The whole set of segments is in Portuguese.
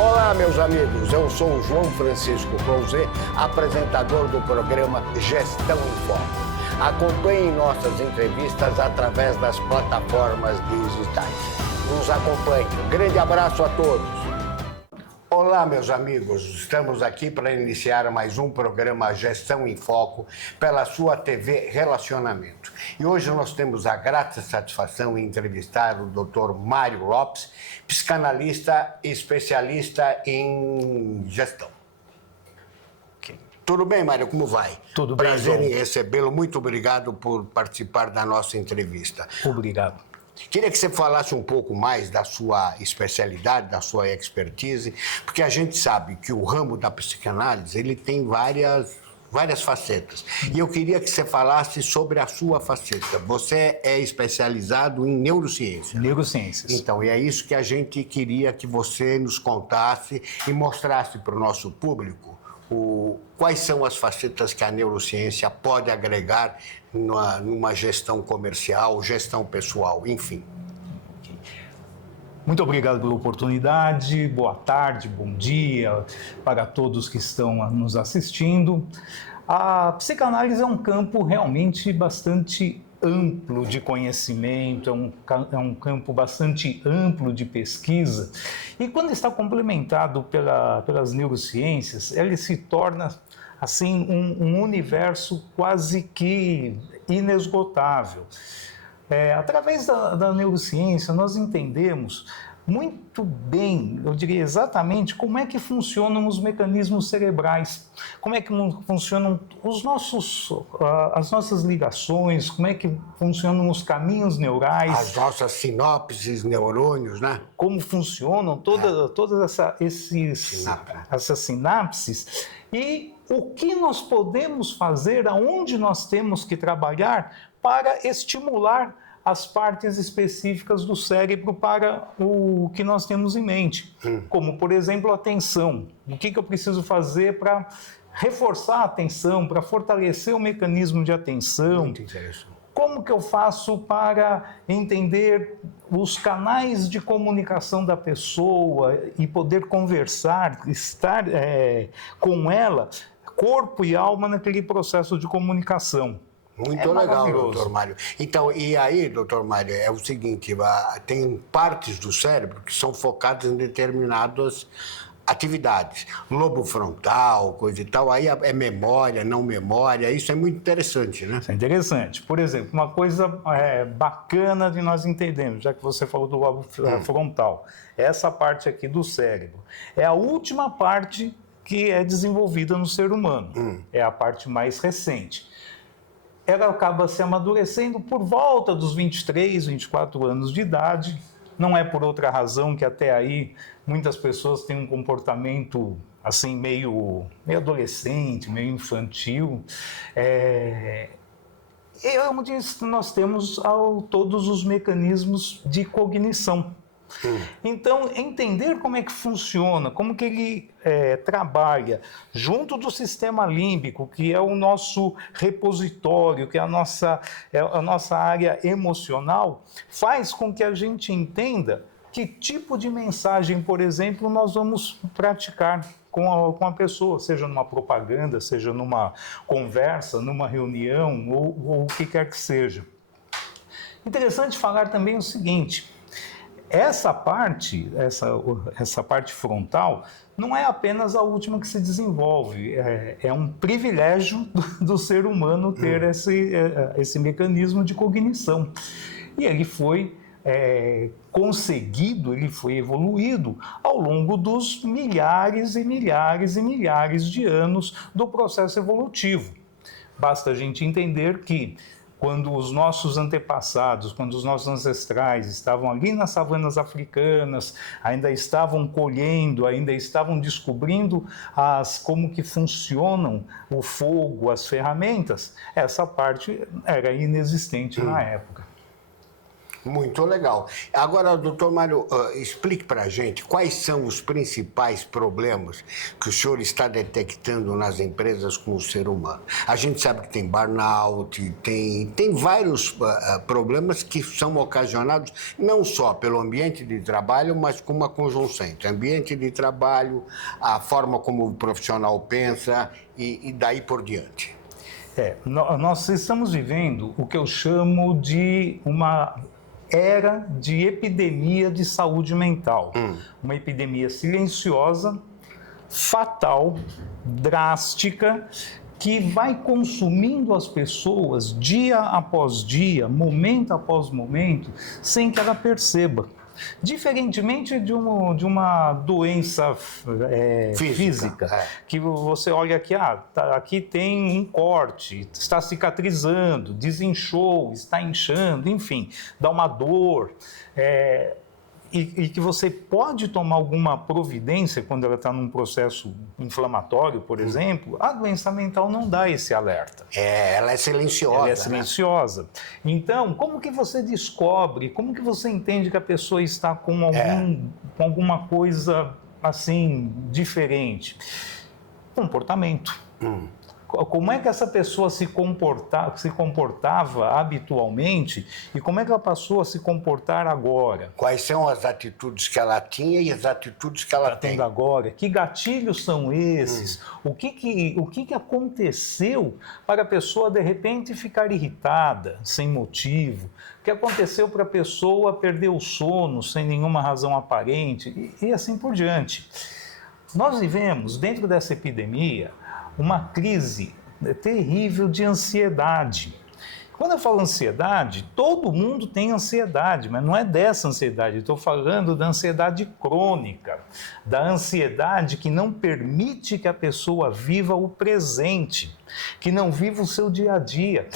Olá, meus amigos, eu sou o João Francisco Clouzet, apresentador do programa Gestão em Foco. Acompanhem nossas entrevistas através das plataformas digitais. Nos acompanhe. Um grande abraço a todos. Olá, meus amigos, estamos aqui para iniciar mais um programa Gestão em Foco pela sua TV Relacionamento. E hoje nós temos a grata satisfação em entrevistar o Dr. Mário Lopes, psicanalista e especialista em gestão. Tudo bem, Mário? Como vai? Tudo bem, Prazer João. em recebê-lo. Muito obrigado por participar da nossa entrevista. Obrigado. Queria que você falasse um pouco mais da sua especialidade, da sua expertise, porque a gente sabe que o ramo da psicanálise ele tem várias facetas. E eu queria que você falasse sobre a sua faceta. Você é especializado em neurociência. Neurociências. Então, e é isso que a gente queria que você nos contasse e mostrasse para o nosso público quais são as facetas que a neurociência pode agregar numa gestão comercial, gestão pessoal, enfim. Muito obrigado pela oportunidade, boa tarde, bom dia para todos que estão nos assistindo. A psicanálise é um campo realmente bastante amplo de conhecimento, é um campo bastante amplo de pesquisa, e quando está complementado pelas neurociências, ele se torna assim um universo quase que inesgotável. Através da neurociência, nós entendemos muito bem, eu diria exatamente, como é que funcionam os mecanismos cerebrais, como é que funcionam as nossas ligações, como é que funcionam os caminhos neurais. As nossas sinapses, neurônios, né? Como funcionam todas essas sinapses e o que nós podemos fazer, aonde nós temos que trabalhar para estimular as partes específicas do cérebro para o que nós temos em mente. Como, por exemplo, a atenção. O que eu preciso fazer para reforçar a atenção, para fortalecer o mecanismo de atenção? Muito interessante. Como que eu faço para entender os canais de comunicação da pessoa e poder conversar, estar com ela, corpo e alma naquele processo de comunicação? Muito legal, doutor Mário. Então, e aí, doutor Mário, é o seguinte, tem partes do cérebro que são focadas em determinadas atividades. Lobo frontal, coisa e tal, aí é memória, não memória, isso é muito interessante, né? Isso é interessante. Por exemplo, uma coisa bacana de nós entendermos, já que você falou do lobo frontal, essa parte aqui do cérebro é a última parte que é desenvolvida no ser humano, é a parte mais recente. Ela acaba se amadurecendo por volta dos 23, 24 anos de idade. Não é por outra razão que até aí muitas pessoas têm um comportamento assim meio adolescente, meio infantil. E onde nós temos todos os mecanismos de cognição. Então, entender como é que funciona, como que ele trabalha junto do sistema límbico, que é o nosso repositório, que é a nossa área emocional, faz com que a gente entenda que tipo de mensagem, por exemplo, nós vamos praticar com a pessoa, seja numa propaganda, seja numa conversa, numa reunião ou o que quer que seja. Interessante falar também o seguinte: essa parte frontal não é apenas a última que se desenvolve, é um privilégio do ser humano ter esse mecanismo de cognição. E ele foi conseguido, ele foi evoluído ao longo dos milhares e milhares e milhares de anos do processo evolutivo. Basta a gente entender que quando os nossos antepassados, quando os nossos ancestrais estavam ali nas savanas africanas, ainda estavam colhendo, ainda estavam descobrindo como que funcionam o fogo, as ferramentas, essa parte era inexistente na época. Muito legal. Agora, doutor Mário, explique para a gente quais são os principais problemas que o senhor está detectando nas empresas com o ser humano. A gente sabe que tem burnout, tem vários problemas que são ocasionados não só pelo ambiente de trabalho, mas com uma conjunção entre ambiente de trabalho, a forma como o profissional pensa e daí por diante. Nós estamos vivendo o que eu chamo de uma era de epidemia de saúde mental. Uma epidemia silenciosa, fatal, drástica, que vai consumindo as pessoas dia após dia, momento após momento, sem que ela perceba. Diferentemente de uma doença física, que você olha aqui, aqui tem um corte, está cicatrizando, desinchou, está inchando, enfim, dá uma dor, e que você pode tomar alguma providência quando ela está num processo inflamatório, por exemplo. A doença mental não dá esse alerta. Ela é silenciosa. Ela é silenciosa. Né? Então, como que você descobre, como que você entende que a pessoa está com alguma coisa assim diferente? Comportamento. Como é que essa pessoa se comportava habitualmente e como é que ela passou a se comportar agora? Quais são as atitudes que ela tinha e as atitudes que ela tem agora? Que gatilhos são esses? O que aconteceu para a pessoa, de repente, ficar irritada, sem motivo? O que aconteceu para a pessoa perder o sono sem nenhuma razão aparente? E assim por diante. Nós vivemos, dentro dessa epidemia, uma crise terrível de ansiedade. Quando eu falo ansiedade, todo mundo tem ansiedade, mas não é dessa ansiedade, eu estou falando da ansiedade crônica, da ansiedade que não permite que a pessoa viva o presente, que não viva o seu dia a dia.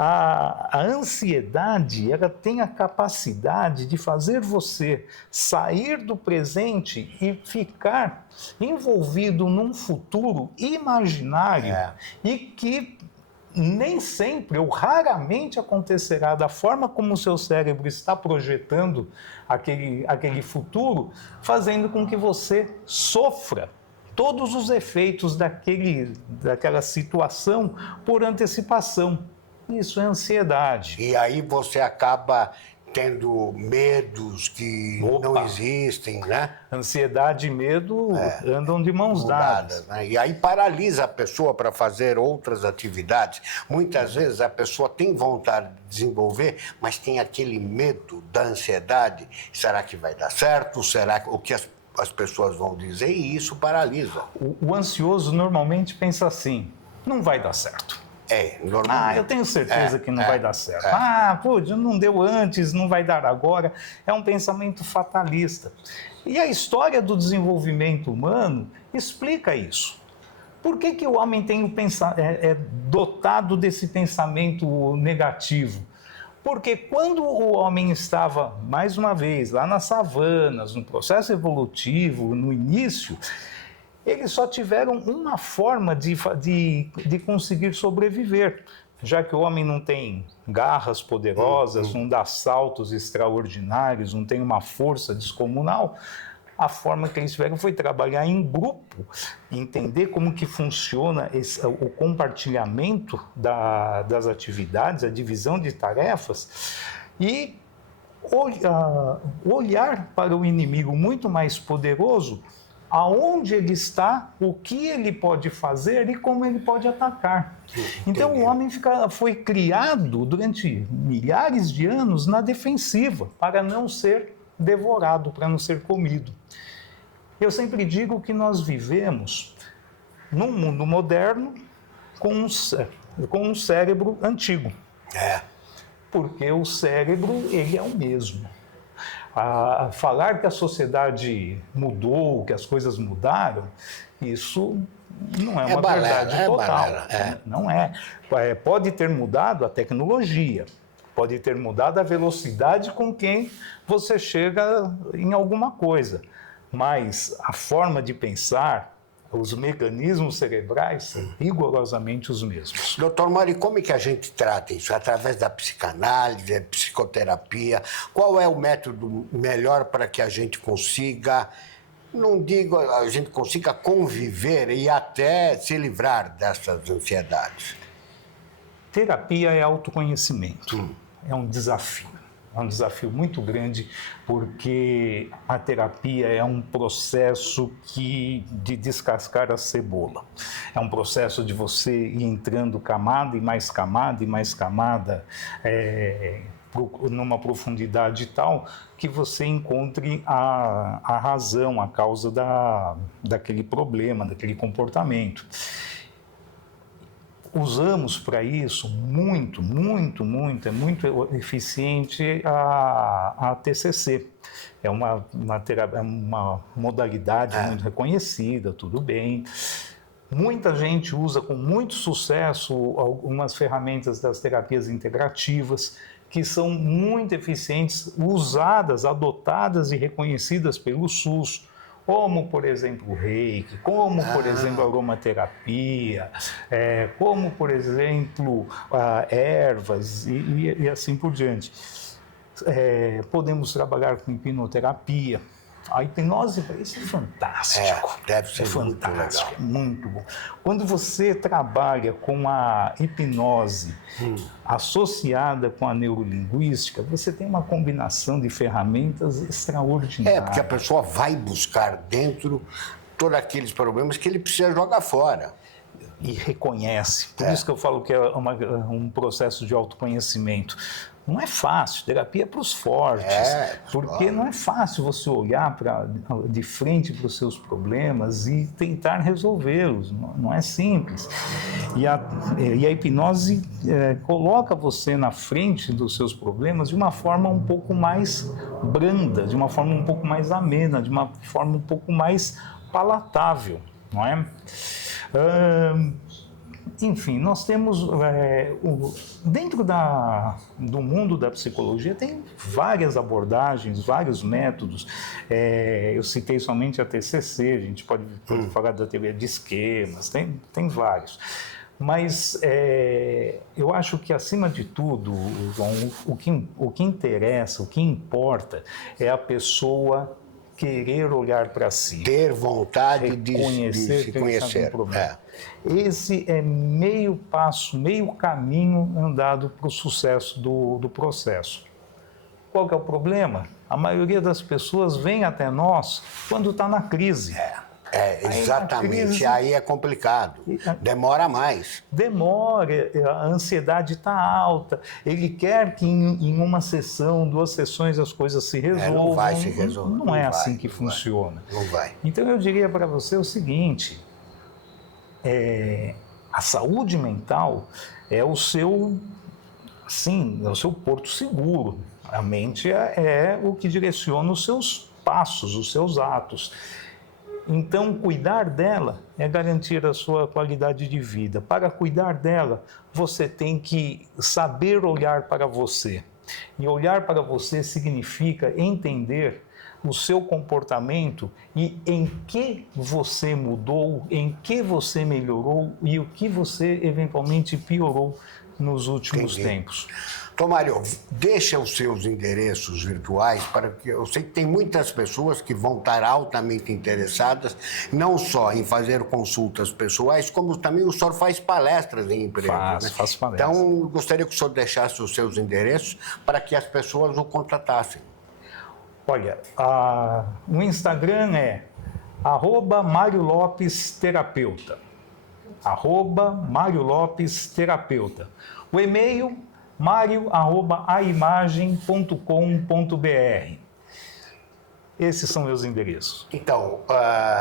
A ansiedade, ela tem a capacidade de fazer você sair do presente e ficar envolvido num futuro imaginário e que nem sempre ou raramente acontecerá da forma como o seu cérebro está projetando aquele futuro, fazendo com que você sofra todos os efeitos daquela situação por antecipação. Isso é ansiedade. E aí você acaba tendo medos que não existem, né? Ansiedade e medo andam de mãos dadas. Né? E aí paralisa a pessoa para fazer outras atividades. Muitas vezes a pessoa tem vontade de desenvolver, mas tem aquele medo da ansiedade. Será que vai dar certo? Será o que as pessoas vão dizer? E isso paralisa. O ansioso normalmente pensa assim, não vai dar certo. Normalmente. Eu tenho certeza que não vai dar certo. Não deu antes, não vai dar agora. É um pensamento fatalista. E a história do desenvolvimento humano explica isso. Por que o homem tem dotado desse pensamento negativo? Porque quando o homem estava, mais uma vez, lá nas savanas, no processo evolutivo, no início, eles só tiveram uma forma de conseguir sobreviver, já que o homem não tem garras poderosas, não dá saltos extraordinários, não tem uma força descomunal. A forma que eles tiveram foi trabalhar em grupo, entender como que funciona o compartilhamento das atividades, a divisão de tarefas e olhar para o inimigo muito mais poderoso, aonde ele está, o que ele pode fazer e como ele pode atacar. Então o homem foi criado durante milhares de anos na defensiva, para não ser devorado, para não ser comido. Eu sempre digo que nós vivemos num mundo moderno com um cérebro antigo. Porque o cérebro, ele é o mesmo. Falar que a sociedade mudou, que as coisas mudaram, isso não é uma verdade total. Não é. Pode ter mudado a tecnologia, pode ter mudado a velocidade com que você chega em alguma coisa, mas a forma de pensar, os mecanismos cerebrais são rigorosamente os mesmos. Doutor Mário, como é que a gente trata isso? Através da psicanálise, psicoterapia? Qual é o método melhor para que a gente consiga, não digo a gente consiga conviver e até se livrar dessas ansiedades? Terapia é autoconhecimento, é um desafio. É um desafio muito grande, porque a terapia é um processo de descascar a cebola. É um processo de você ir entrando camada e mais camada e mais camada, numa profundidade tal que você encontre a razão, a causa daquele problema, daquele comportamento. Usamos para isso muito eficiente a TCC. É uma modalidade muito reconhecida, tudo bem. Muita gente usa com muito sucesso algumas ferramentas das terapias integrativas, que são muito eficientes, usadas, adotadas e reconhecidas pelo SUS, como, por exemplo, o reiki, como, por exemplo, a aromaterapia, como, por exemplo, ervas e assim por diante. Podemos trabalhar com hipnoterapia. A hipnose, isso é fantástico. Deve ser fantástico, muito bom. Quando você trabalha com a hipnose associada com a neurolinguística, você tem uma combinação de ferramentas extraordinárias. Porque a pessoa vai buscar dentro todos aqueles problemas que ele precisa jogar fora. E reconhece. Por isso que eu falo que é um processo de autoconhecimento. Não é fácil, terapia é para os fortes, porque não é fácil você olhar de frente para os seus problemas e tentar resolvê-los, não é simples. E a hipnose coloca você na frente dos seus problemas de uma forma um pouco mais branda, de uma forma um pouco mais amena, de uma forma um pouco mais palatável, não é? Enfim, nós temos, dentro do mundo da psicologia, tem várias abordagens, vários métodos. Eu citei somente a TCC, a gente pode falar da teoria de esquemas, tem vários. Mas eu acho que, acima de tudo, João, o que interessa, o que importa é a pessoa querer olhar para si. Ter vontade de se conhecer. Esse é meio passo, meio caminho andado para o sucesso do processo. Qual que é o problema? A maioria das pessoas vem até nós quando está na crise. Exatamente. Aí é complicado. Demora mais. Demora, a ansiedade está alta. Ele quer que em uma sessão, 2 sessões, as coisas se resolvam. Não vai se resolver. Não é assim que funciona. Não vai. Então eu diria para você o seguinte: a saúde mental é o seu porto seguro. A mente é o que direciona os seus passos, os seus atos. Então, cuidar dela é garantir a sua qualidade de vida. Para cuidar dela, você tem que saber olhar para você. E olhar para você significa entender o seu comportamento e em que você mudou, em que você melhorou e o que você eventualmente piorou nos últimos tempos. Então, Mário, deixa os seus endereços virtuais, para que eu sei que tem muitas pessoas que vão estar altamente interessadas, não só em fazer consultas pessoais, como também o senhor faz palestras em empresas. Faço palestras. Então, gostaria que o senhor deixasse os seus endereços para que as pessoas o contatassem. Olha, o Instagram é @MárioLopesTerapeuta. @MárioLopesTerapeuta. O e-mail mario@aimagem.com.br. Esses são meus endereços. Então,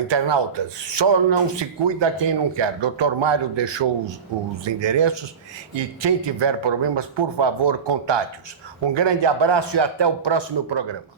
internautas, só não se cuida quem não quer. Dr. Mário deixou os endereços e quem tiver problemas, por favor, contate-os. Um grande abraço e até o próximo programa.